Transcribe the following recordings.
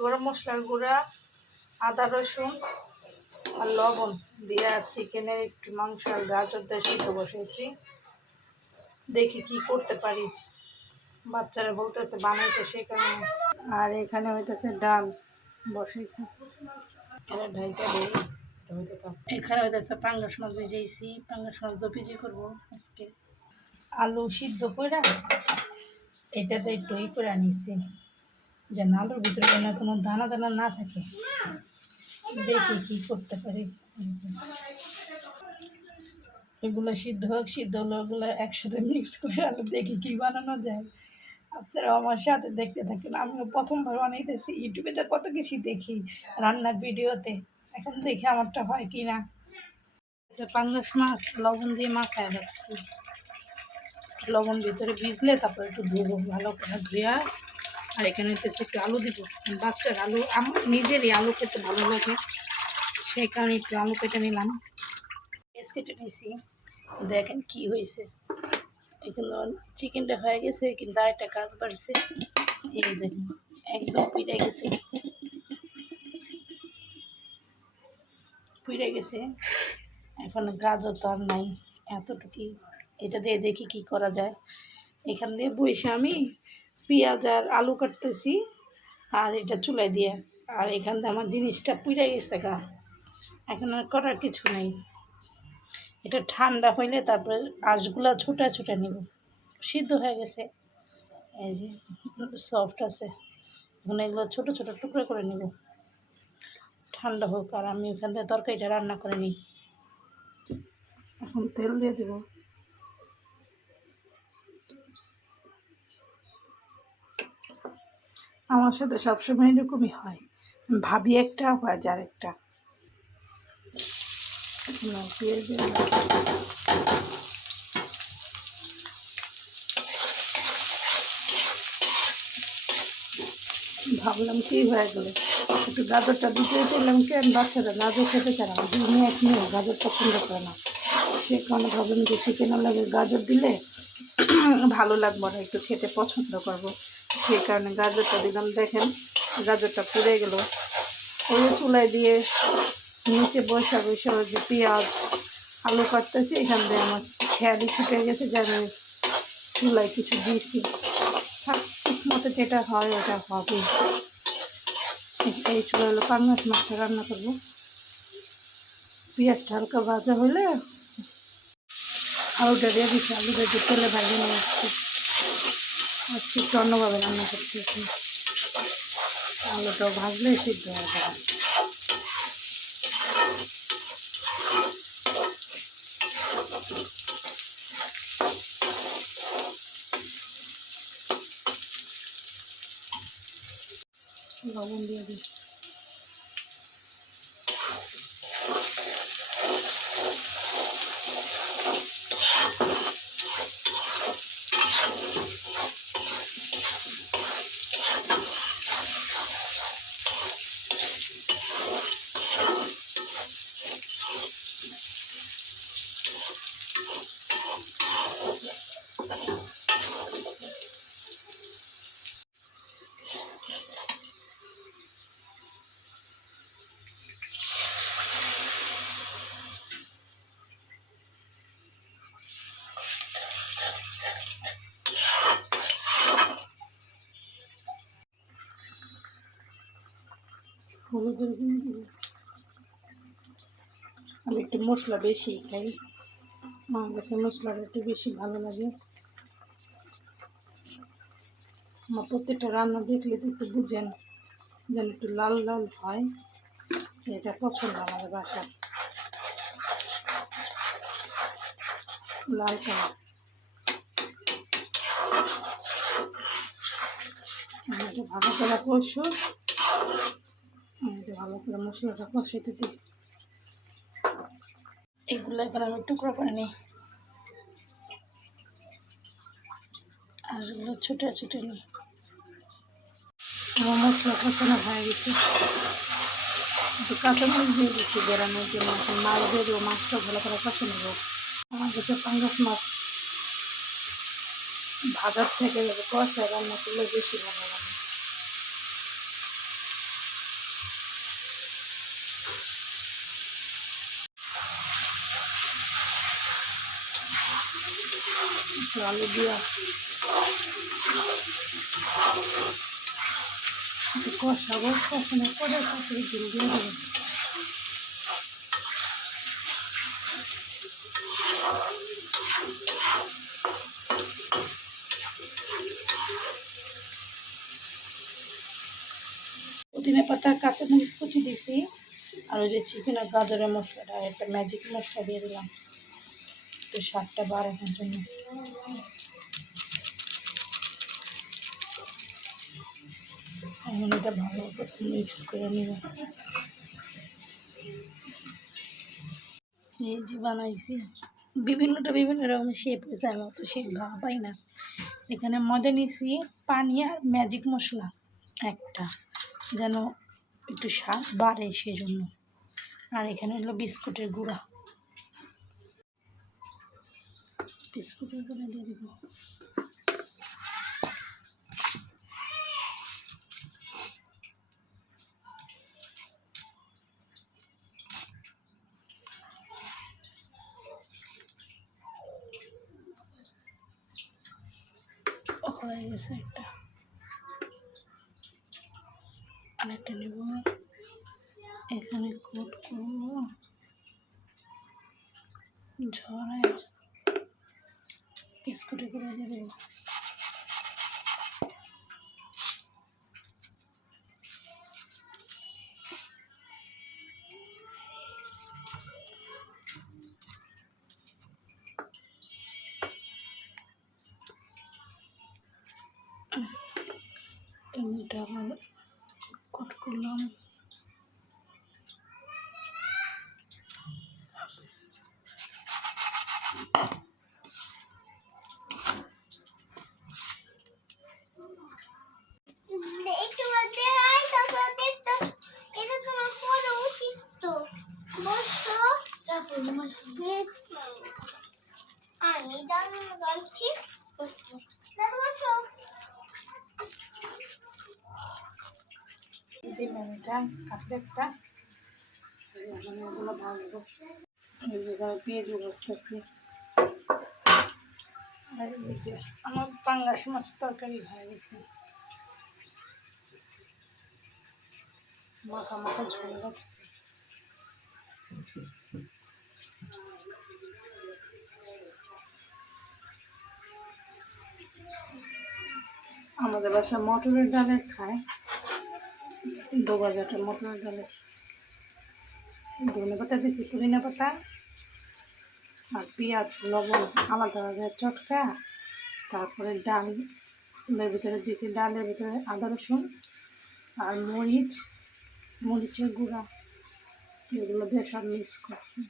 গরম মশলার গুঁড়া, আদা রসুন আর লবণ দিয়ে চিকেনের একটু মাংস আর গাজর দিয়ে সিদ্ধ বসেছি। দেখি কি করতে পারি, বাচ্চারা বলতেছে বানাইতে সেই কারণে। আর এখানে হইতেছে ডাল বসেছি, এটা ঢাইটা দিই। এখানে হইতেছে পাঙ্গাস মাছ ভেজেছি, পাঙ্গাস মাছ দো পিজি করবো আজকে। আলু সিদ্ধ করে এটাতে একটু করে নিছি, যেন আলুর ভিতরে যেন কোনো দানা দানা না থাকে। দেখি কি করতে পারি। এগুলো সিদ্ধ হোক, সিদ্ধ হলো ওগুলো একসাথে মিক্স করে আলু দেখি কি বানানো যায়। আপনারা আমার সাথে দেখতে থাকেন। আমিও প্রথমবার বানাইতেছি, ইউটিউবে তো কত কিছু দেখি রান্নার ভিডিওতে, এখন দেখি আমারটা হয় কি না। পাঙ্গাস মাছ লবণ দিয়ে মাখায় রাখছি, লবণ ভিতরে ভিজলে তারপর একটু ধুবো ভালো করে ধুয়া। আর এখানে হচ্ছে একটু আলু দিব, বাচ্চার আলু, আমার নিজেরই আলু খেতে ভালো লাগে, সেই কারণে একটু আলু কেটে নিলাম। পেঁয়াজ কেটে নিয়েছি, দেখেন কি হয়েছে। এগুলো চিকেনটা হয়ে গেছে, কিন্তু আরেকটা কাজ বাড়ছে। এই দেখেন একদম পুড়ে গেছে, পুড়ে গেছে। এখন গাজর তো আর নাই, এতটুকুই। এটা দিয়ে দেখি কি করা যায়। এখান দিয়ে বসে আমি পেঁয়াজ আর আলু কাটতেছি, আর এটা চুলাই দিয়ে। আর এখান দিয়ে আমার জিনিসটা পুড়ে গেছে গা, এখন আর করার কিছু নেই। এটা ঠান্ডা হইলে তারপরে আঁশগুলা ছোটা ছোটা নিব। সিদ্ধ হয়ে গেছে, এই যে সফট আছে। এখন এগুলো ছোটো ছোটো টুকরো করে নিব, ঠান্ডা হোক। আর আমি ওখান থেকে তরকারিটা রান্না করে নিই। এখন তেল দিয়ে দেব। আমার সাথে সবসময় এরকমই হয়, ভাবি একটা হয় যার একটা। ভাবলাম কি হয়ে গেল, একটু গাজরটা দিতেই করলাম, কেন বাচ্চারা গাজর খেতে চায় না, দুই মেয়ে এক মেয়ে গাজর পছন্দ করে না। সে কারণে ভাবলাম যে চিকেনের লাগে গাজর দিলে ভালো লাগবে না, একটু খেতে পছন্দ করবো, সেই কারণে গাজরটা দিলাম। দেখেন গাজরটা পুড়ে গেল। ওই চুলায় দিয়ে নিচে বসা বসে ওই যে পেঁয়াজ আলু কাটতেছি, এখান দিয়ে আমার খেয়ালি ছুটে গেছে যে আমি চুলায় কিছু দিয়েছি। কিসমতে যেটা হয় ওটা হবে। এই চুলা হলো পাঙ্গাস মাছটা রান্না করবো। পেঁয়াজটা হালকা ভাজা হলে আলুটা দিয়ে দিচ্ছি, আলুটা দিয়ে তেলে ভাজে নিয়ে আসছি। আজকে একটু অন্যভাবে রান্না করছি, আলুটাও ভাজলে সিদ্ধ হয়ে যাবে। লবণ দিয়ে দিই। হলুদের গুঁড়ো দিব। আমি একটু মশলা বেশি খাই, আমার কাছে মশলাটা একটু বেশি ভালো লাগে। আমার প্রত্যেকটা রান্না দেখলে একটু বুঝেন যেন একটু লাল লাল হয়, এটা পছন্দ আমাদের বাসায়, লাল কালার। এটা ভালো করে কষো, এটা ভালো করে মশলাটা কষাইতে দিই। এগুলো এখন আমি টুকরো করে নিই, আর এগুলো ছোটো ছোটো নিই। আমার মশলা কষানো হয়ে গেছে, একটু কাঁচামরিচ দিয়ে দিচ্ছি বেরানোর জন্য। এখন মাছ দিয়ে দেবো, মাছটা ভালো করে কষে নেব। আমার কাছে পাঙ্গাস মাছ ভাজার থেকে কষায় রান্না করলে বেশি ভালো লাগে। একটু আলু দিয়া একটু কষাবো, কষানোর পরে তারপরে ডিম দিয়ে দেবো। পুদিনা পাতা, কাঁচামরিচ কুচি দিছি, আর ওই যে চিকেন আর গাজরের মশলাটা, একটা ম্যাজিক মশলা দিয়ে দিলাম একটু স্বাদটা বাড়ানোর জন্য। এখন এটা ভালো করে মিক্স করে নিব। এই যে বানাইছি, বিভিন্ন রকমের শেপ হয়েছে, আমি অত শেপ ভালো পাই না। এখানে ময়দা নিয়েছি, পানি আর ম্যাজিক মশলা একটা, যেন একটু স্বাদ বাড়ে সেজন্য। আর এখানে হলো বিস্কুটের গুঁড়া দিয়ে দিব। হয়ে গেছে একটা, আরেকটা নেব। এখানে কোট করবো, ঝরায় বিস্কুটে করে দিয়ে দেবো। এটা আবার কোট করলাম। আমি যাচ্ছি এটা কাটলেটটা ওগুলো ভাজবো। পেঁয়াজও বসতেছি। আর এই যে আমার পাঙ্গাস মাছ তরকারি হয়ে গেছে, মাখা মাখা ঝোল লাগছে। আমাদের বাসায় মটরের ডালের খায়, দোবাজাটা মটরের ডালের। ধনে পাতা দিয়েছি, পুদিনা পাতা আর পেঁয়াজ, লবণ আলাদা আলাদা চটকা, তারপরে ডালের ভিতরে দিয়েছি, ডালের ভিতরে আদা রসুন আর মরিচের গুঁড়া, এগুলো দিয়ে সব মিক্স করছি।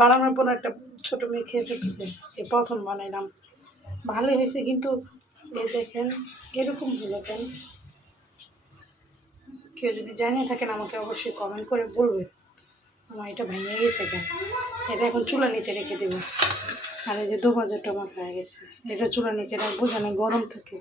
বানানোর পর একটা ছোটো মেয়ে খেয়ে ফেলছে, এই প্রথম বানাইলাম, ভালোই হয়েছে, কিন্তু এই দেখেন এরকম হলো কেন? কেউ যদি জানিয়ে থাকেন আমাকে অবশ্যই কমেন্ট করে বলবেন আমার এটা ভেঙে গেছে কেন। এটা এখন চুলা নিচে রেখে দেবো। আর এই যে দোবাজারটা আমার হয়ে গেছে, এটা চুলা নিচে রাখবো যেন গরম থাকে।